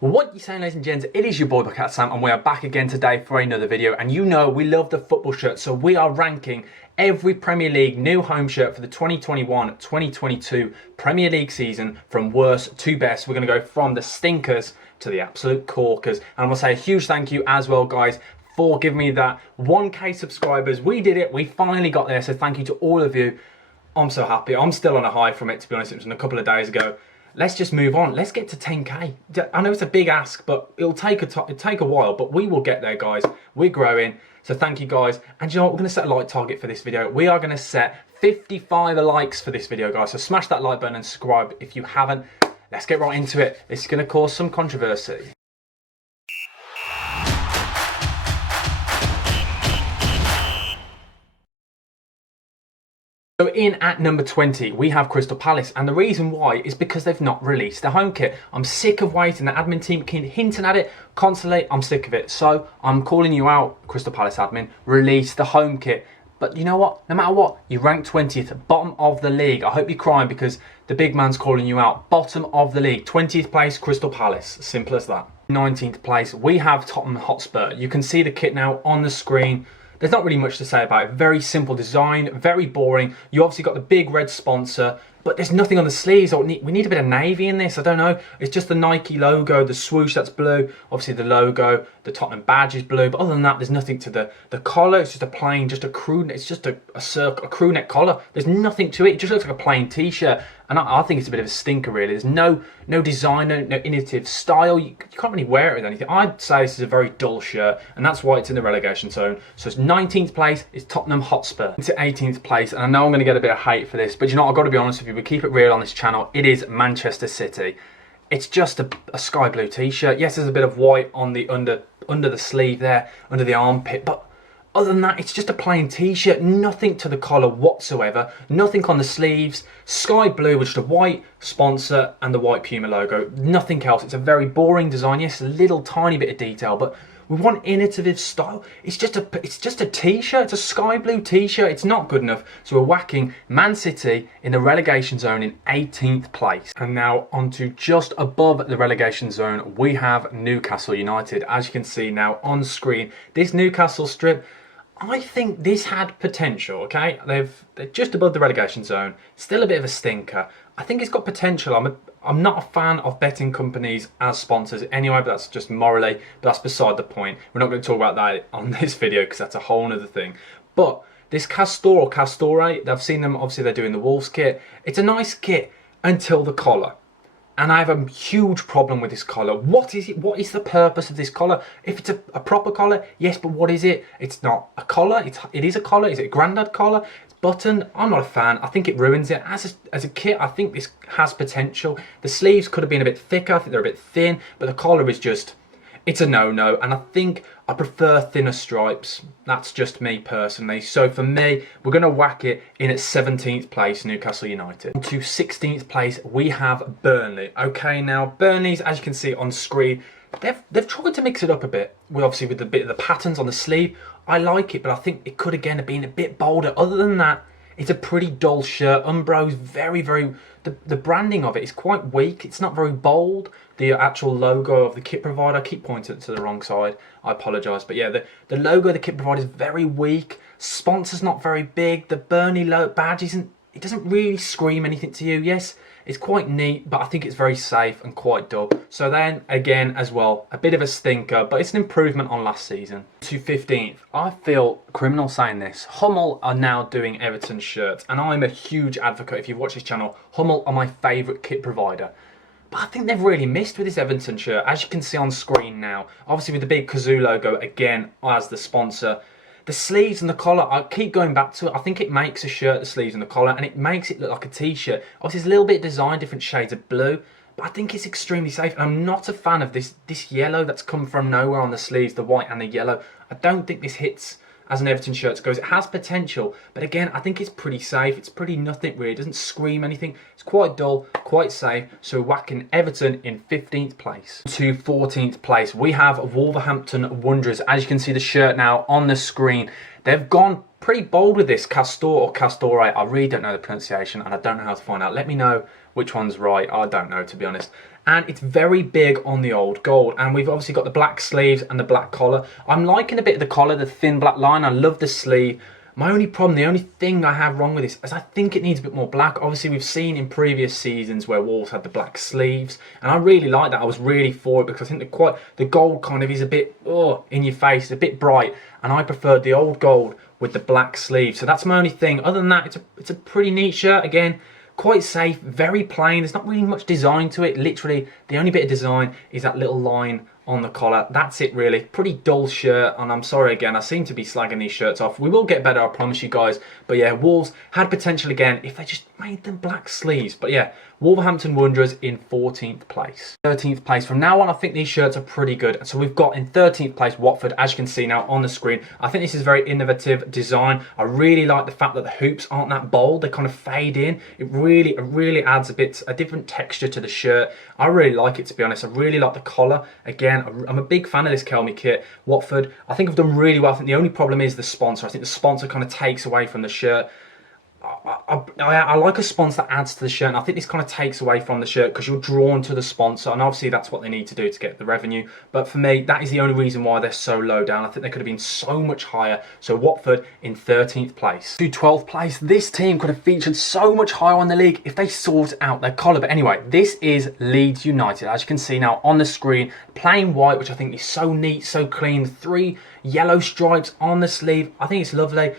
What you saying, ladies and gents? It is your boy Bucket Sam, and we are back again today for another video. And you know we love the football shirt, so we are ranking every Premier League new home shirt for the 2021-2022 Premier League season from worst to best. We're going to go from the stinkers to the absolute corkers. And I want to say a huge thank you as well, guys, for giving me that 1K subscribers. We did it. We finally got there. So thank you to all of you. I'm so happy. I'm still on a high from it, to be honest. It was a couple of days ago. Let's just move on. Let's get to 10K. I know it's a big ask, but it'll take a while, but we will get there, guys. We're growing. So thank you, guys. And you know what? We're going to set a like target for this video. We are going to set 55 likes for this video, guys. So smash that like button and subscribe if you haven't. Let's get right into it. This is going to cause some controversy. So in at number 20, we have Crystal Palace, and the reason why is because they've not released the home kit. I'm sick of waiting. The admin team keep hinting at it constantly. I'm sick of it. So I'm calling you out, Crystal Palace admin, release the home kit. But you know what? No matter what, you rank 20th, bottom of the league. I hope you're crying because the big man's calling you out. Bottom of the league, 20th place, Crystal Palace. Simple as that. 19th place, we have Tottenham Hotspur. You can see the kit now on the screen. There's not really much to say about it. Very simple design, very boring. You obviously got the big red sponsor, but there's nothing on the sleeves. We need a bit of navy in this. I don't know. It's just the Nike logo, the swoosh that's blue. Obviously the logo, the Tottenham badge is blue. But other than that, there's nothing to the collar. It's just a plain, just a crew. It's just a crew neck collar. There's nothing to it. It just looks like a plain t-shirt. And I think it's a bit of a stinker, really. There's no design, no innovative style. You can't really wear it with anything. I'd say this is a very dull shirt, and that's why it's in the relegation zone. So it's 19th place, it's Tottenham Hotspur. Into 18th place, and I know I'm going to get a bit of hate for this, but you know what, I've got to be honest with you, we keep it real on this channel. It is Manchester City. It's just a sky blue t-shirt. Yes, there's a bit of white on the under the sleeve there, under the armpit, but other than that, it's just a plain t-shirt, nothing to the collar whatsoever, nothing on the sleeves, sky blue with just a white sponsor and the white Puma logo, nothing else. It's a very boring design. Yes, a little tiny bit of detail, but we want innovative style. It's just a t-shirt, it's a sky blue t-shirt. It's not good enough. So we're whacking Man City in the relegation zone in 18th place. And now onto just above the relegation zone, we have Newcastle United. As you can see now on screen, this Newcastle strip, I think this had potential, okay? They're just above the relegation zone. Still a bit of a stinker. I think it's got potential. I'm not a fan of betting companies as sponsors anyway, but that's just morally, but that's beside the point. We're not going to talk about that on this video because that's a whole other thing. But this Castore, I've seen them, obviously they're doing the Wolves kit. It's a nice kit until the collar. And I have a huge problem with this collar. What is it? What is the purpose of this collar? If it's a proper collar, yes, but what is it? It's not a collar. It is a collar. Is it a grandad collar? It's buttoned. I'm not a fan. I think it ruins it. As a kit, I think this has potential. The sleeves could have been a bit thicker. I think they're a bit thin, but the collar is just, it's a no-no. And I think I prefer thinner stripes. That's just me personally. So for me, we're going to whack it in at 17th place, Newcastle United. To 16th place, we have Burnley. Okay, now Burnley's, as you can see on screen, they've tried to mix it up a bit. Obviously with the bit of the patterns on the sleeve. I like it, but I think it could again have been a bit bolder. Other than that, it's a pretty dull shirt. Umbro's very, the branding of it is quite weak. It's not very bold. The actual logo of the kit provider, I keep pointing to the wrong side. I apologise. But yeah, the logo of the kit provider is very weak. Sponsor's not very big. The Burnley badge it doesn't really scream anything to you. Yes, it's quite neat, but I think it's very safe and quite dull. So then, again, as well, a bit of a stinker, but it's an improvement on last season. To 15th, I feel criminal saying this. Hummel are now doing Everton shirts, and I'm a huge advocate. If you've watched this channel, Hummel are my favourite kit provider. But I think they've really missed with this Everton shirt, as you can see on screen now. Obviously with the big Kazoo logo, again, as the sponsor. The sleeves and the collar, I keep going back to it. I think it makes a shirt, the sleeves and the collar, and it makes it look like a t-shirt. Obviously, it's a little bit designed, different shades of blue, but I think it's extremely safe. And I'm not a fan of this yellow that's come from nowhere on the sleeves, the white and the yellow. I don't think this hits as an Everton shirt goes. It has potential, but again, I think it's pretty safe. It's pretty nothing really. It doesn't scream anything. It's quite dull, quite safe. So we're whacking Everton in 15th place. To 14th place, we have Wolverhampton Wanderers. As you can see the shirt now on the screen, they've gone pretty bold with this Castor or Castore. I really don't know the pronunciation and I don't know how to find out. Let me know which one's right. I don't know, to be honest. And it's very big on the old gold. And we've obviously got the black sleeves and the black collar. I'm liking a bit of the collar, the thin black line. I love the sleeve. My only problem, the only thing I have wrong with this is I think it needs a bit more black. Obviously, we've seen in previous seasons where Wolves had the black sleeves, and I really like that. I was really for it because I think the gold kind of is a bit in your face, a bit bright, and I preferred the old gold with the black sleeves. So that's my only thing. Other than that, it's a pretty neat shirt. Again, quite safe, very plain. There's not really much design to it. Literally, the only bit of design is that little line on the collar. That's it really. Pretty dull shirt, and I'm sorry again, I seem to be slagging these shirts off. We will get better, I promise you guys. But yeah, Wolves had potential again if they just made them black sleeves. But yeah, Wolverhampton Wanderers in 14th place. 13th place. From now on, I think these shirts are pretty good. So we've got in 13th place Watford, as you can see now on the screen. I think this is very innovative design. I really like the fact that the hoops aren't that bold. They kind of fade in. It really adds a different texture to the shirt. I really like it, to be honest. I really like the collar. Again, I'm a big fan of this Kelmy kit. Watford, I think I've done really well. I think the only problem is the sponsor. I think the sponsor kind of takes away from the shirt. I like a sponsor that adds to the shirt, and I think this kind of takes away from the shirt because you're drawn to the sponsor, and obviously that's what they need to do to get the revenue. But for me, that is the only reason why they're so low down. I think they could have been so much higher. So Watford in 13th place. To 12th place, this team could have featured so much higher on the league if they sorted out their collar. But anyway, this is Leeds United. As you can see now on the screen, plain white, which I think is so neat, so clean. 3 yellow stripes on the sleeve. I think it's lovely.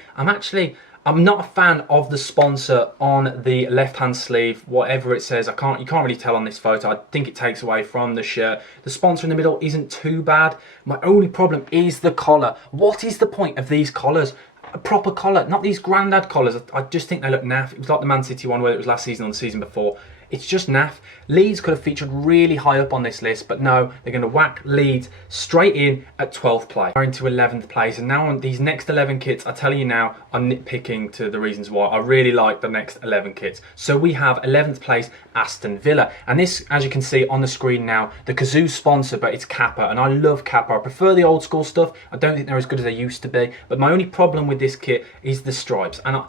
I'm not a fan of the sponsor on the left-hand sleeve, whatever it says. You can't really tell on this photo. I think it takes away from the shirt. The sponsor in the middle isn't too bad. My only problem is the collar. What is the point of these collars? A proper collar, not these grandad collars. I just think they look naff. It was like the Man City one, whether it was last season or the season before. It's just naff. Leeds could have featured really high up on this list, but no, they're going to whack Leeds straight in at 12th place. We're into 11th place, and now on these next 11 kits, I tell you now, I'm nitpicking to the reasons why. I really like the next 11 kits. So we have 11th place, Aston Villa. And this, as you can see on the screen now, the Kazoo sponsor, but it's Kappa, and I love Kappa. I prefer the old school stuff. I don't think they're as good as they used to be, but my only problem with this kit is the stripes. And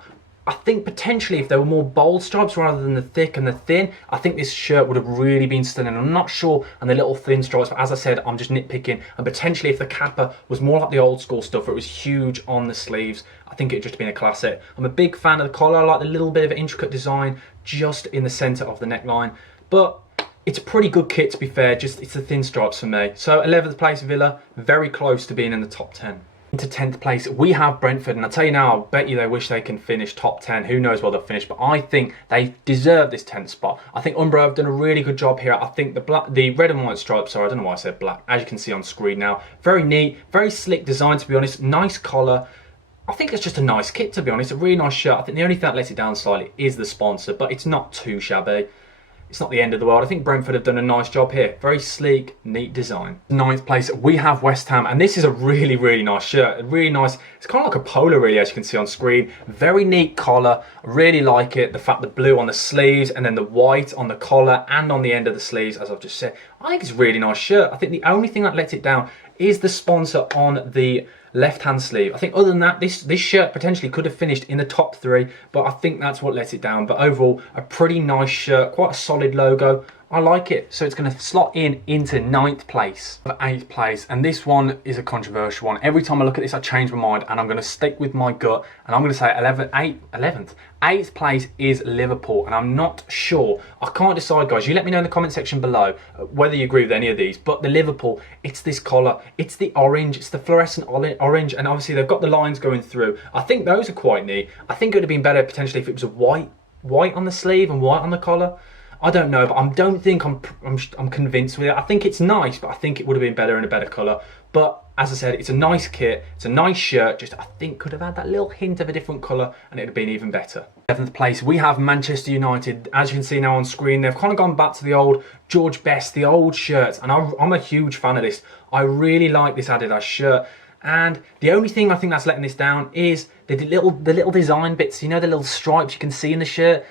I think potentially if there were more bold stripes rather than the thick and the thin, I think this shirt would have really been stunning. I'm not sure on the little thin stripes, but as I said, I'm just nitpicking. And potentially if the Kappa was more like the old school stuff, where it was huge on the sleeves, I think it'd just been a classic. I'm a big fan of the collar. I like the little bit of intricate design just in the centre of the neckline. But it's a pretty good kit, to be fair. Just it's the thin stripes for me. So 11th place Villa, very close to being in the top 10. Into 10th place, we have Brentford, and I tell you now, I'll bet you they wish they can finish top 10. Who knows where they'll finish, but I think they deserve this 10th spot. I think Umbro have done a really good job here. I think the red and white stripes, sorry, I don't know why I said black, as you can see on screen now, very neat, very slick design, to be honest, nice collar. I think it's just a nice kit, to be honest, a really nice shirt. I think the only thing that lets it down slightly is the sponsor, but it's not too shabby. It's not the end of the world. I think Brentford have done a nice job here. Very sleek, neat design. 9th place, we have West Ham. And this is a really nice shirt. Really nice. It's kind of like a polo, really, as you can see on screen. Very neat collar. Really like it. The fact the blue on the sleeves and then the white on the collar and on the end of the sleeves, as I've just said. I think it's a really nice shirt. I think the only thing that lets it down is the sponsor on the left-hand sleeve. I think other than that, this shirt potentially could have finished in the top 3, but I think that's what let it down. But overall, a pretty nice shirt, quite a solid logo. I like it. So it's going to slot into 9th place. 8th place, and this one is a controversial one. Every time I look at this, I change my mind, and I'm going to stick with my gut, and I'm going to say 11th. 8th place is Liverpool, and I'm not sure. I can't decide, guys. You let me know in the comment section below whether you agree with any of these. But the Liverpool, it's this collar, it's the orange, it's the fluorescent orange, and obviously they've got the lines going through. I think those are quite neat. I think it would have been better potentially if it was a white on the sleeve and white on the collar. I don't know, but I don't think I'm convinced with it. I think it's nice, but I think it would have been better in a better colour. But as I said, it's a nice kit, it's a nice shirt, just I think could have had that little hint of a different colour and it would have been even better. 7th place, we have Manchester United. As you can see now on screen, they've kind of gone back to the old George Best, the old shirts, and I'm a huge fan of this. I really like this Adidas shirt. And the only thing I think that's letting this down is the little design bits, you know, the little stripes you can see in the shirt.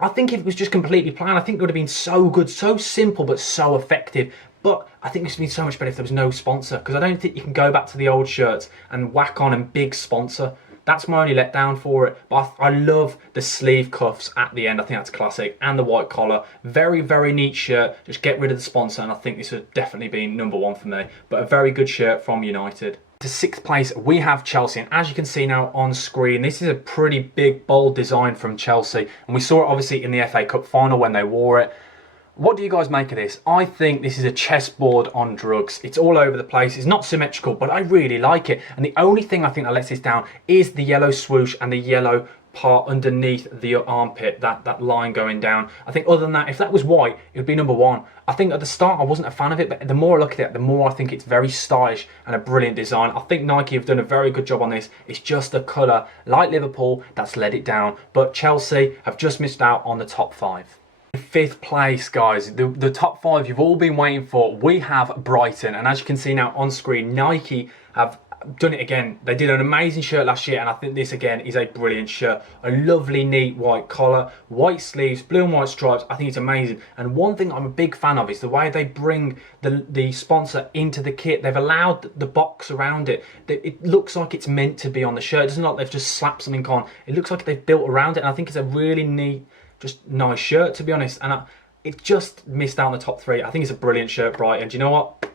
I think if it was just completely plain, I think it would have been so good, so simple, but so effective. But I think this would be so much better if there was no sponsor, because I don't think you can go back to the old shirts and whack on a big sponsor. That's my only letdown for it. But I love the sleeve cuffs at the end. I think that's classic. And the white collar. Very, very neat shirt. Just get rid of the sponsor, and I think this would definitely be number one for me. But a very good shirt from United. To sixth place, we have Chelsea, and as you can see now on screen, this is a pretty big, bold design from Chelsea, and we saw it obviously in the FA Cup final when they wore it. What do you guys make of this? I think this is a chessboard on drugs. It's all over the place. It's not symmetrical, but I really like it. And the only thing I think that lets this down is the yellow swoosh and the yellow part underneath the armpit, that line going down. I think other than that, if that was white, it would be number one. I think at the start I wasn't a fan of it, but the more I look at it, the more I think it's very stylish and a brilliant design. I think Nike have done a very good job on this. It's just the colour, like Liverpool, that's let it down. But Chelsea have just missed out on the top five. Fifth place, guys, the top five you've all been waiting for. We have Brighton, and as you can see now on screen, Nike have done it again. They did an amazing shirt last year, and I think this again is a brilliant shirt. A lovely neat white collar, white sleeves, blue and white stripes. I think it's amazing. And one thing I'm a big fan of is the way they bring the sponsor into the kit. They've allowed the box around it. It looks like it's meant to be on the shirt. It doesn't look like they've just slapped something on. It looks like they've built around it, and I think it's a really neat, just nice shirt, to be honest. And it just missed out on the top three. I think it's a brilliant shirt, Brighton. Do you know what?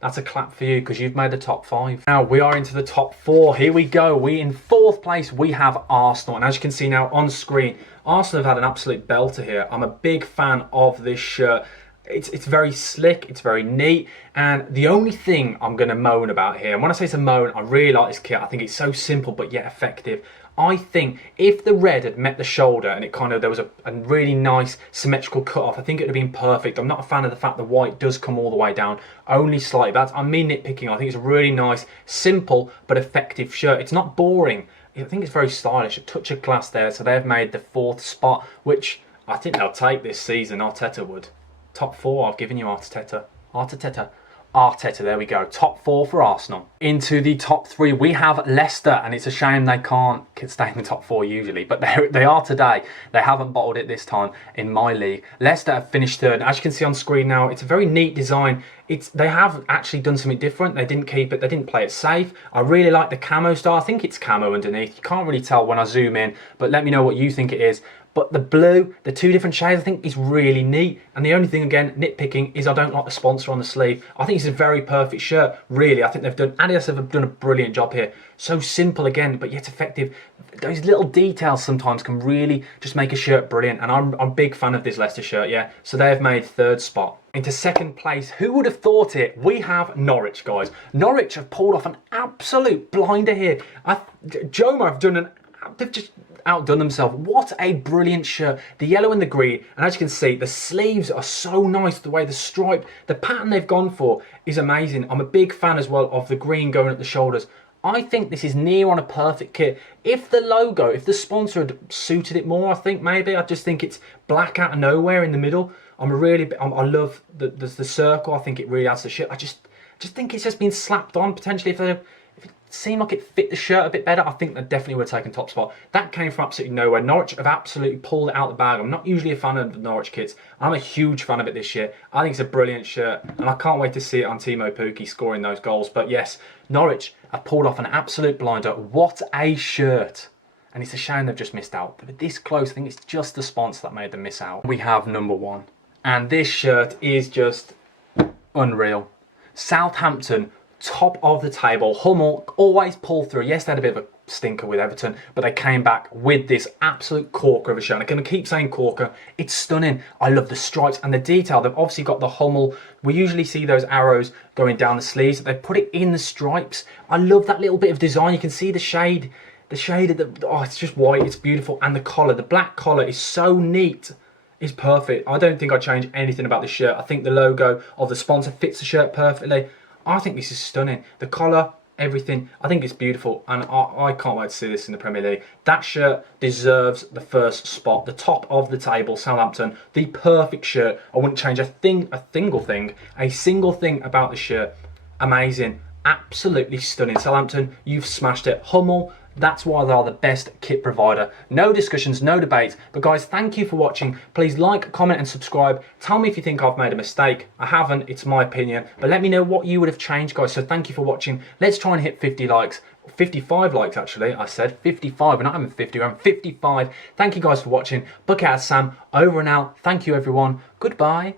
That's a clap for you, because you've made the top five. Now we are into the top four. Here we go. In fourth place, we have Arsenal. And as you can see now on screen, Arsenal have had an absolute belter here. I'm a big fan of this shirt. It's very slick, it's very neat, and the only thing I'm going to moan about here, and when I say it's a moan, I really like this kit. I think it's so simple but yet effective. I think if the red had met the shoulder and it there was a really nice symmetrical cut off, I think it would have been perfect. I'm not a fan of the fact the white does come all the way down, only slightly. I'm me nitpicking. I think it's a really nice, simple but effective shirt. It's not boring. I think it's very stylish, a touch of class there. So they've made the fourth spot, which I think they'll take this season. Arteta would. Top four, I've given you Arteta. Arteta, there we go. Top four for Arsenal. Into the top three, we have Leicester, and it's a shame they can't stay in the top four usually, but they are today. They haven't bottled it this time in my league. Leicester have finished third. As you can see on screen now, it's a very neat design. They have actually done something different. They didn't keep it, they didn't play it safe. I really like the camo style. I think it's camo underneath. You can't really tell when I zoom in, but let me know what you think it is. But the blue, the two different shades, I think is really neat. And the only thing, again, nitpicking, is I don't like the sponsor on the sleeve. I think it's a very perfect shirt, really. I think Adidas have done a brilliant job here. So simple again, but yet effective. Those little details sometimes can really just make a shirt brilliant. And I'm a big fan of this Leicester shirt, yeah. So they have made third spot. Into second place, who would have thought it? We have Norwich, guys. Norwich have pulled off an absolute blinder here. They've just outdone themselves. What a brilliant shirt. The yellow and the green, and as you can see, the sleeves are so nice. The way the stripe, the pattern they've gone for is amazing. I'm a big fan as well of the green going at the shoulders. I think this is near on a perfect kit. If the logo, if the sponsor had suited it more, I think maybe. I just think it's black out of nowhere in the middle. I love the circle. I think it really adds the shirt. I just think it's just been slapped on. Potentially, if it seemed like it fit the shirt a bit better, I think that definitely would have taken top spot. That came from absolutely nowhere. Norwich have absolutely pulled it out the bag. I'm not usually a fan of the Norwich kits. I'm a huge fan of it this year. I think it's a brilliant shirt, and I can't wait to see it on Timo Pukki scoring those goals. But yes, Norwich have pulled off an absolute blinder. What a shirt. And it's a shame they've just missed out. But this close, I think it's just the sponsor that made them miss out. We have number one. And this shirt is just unreal. Southampton, top of the table. Hummel always pull through. Yes, they had a bit of a stinker with Everton, but they came back with this absolute corker of a shirt. I'm going to keep saying corker. It's stunning. I love the stripes and the detail. They've obviously got the Hummel. We usually see those arrows going down the sleeves. They put it in the stripes. I love that little bit of design. You can see the shade of it's just white. It's beautiful. And the collar, the black collar is so neat. It's perfect. I don't think I'd change anything about this shirt. I think the logo of the sponsor fits the shirt perfectly. I think this is stunning. The collar, everything. I think it's beautiful, and I can't wait to see this in the Premier League. That shirt deserves the first spot. The top of the table, Southampton. The perfect shirt. I wouldn't change a single thing about the shirt. Amazing. Absolutely stunning. Southampton, you've smashed it. Hummel, That's why they are the best kit provider. No discussions, no debates. But guys, thank you for watching. Please like, comment and subscribe. Tell me if you think I've made a mistake. I haven't, it's my opinion. But let me know what you would have changed, guys. So thank you for watching. Let's try and hit 50 likes. 55 likes actually, I said 55, we're not having 50, we're having 55. Thank you guys for watching. Book out Sam, over and out. Thank you everyone, goodbye.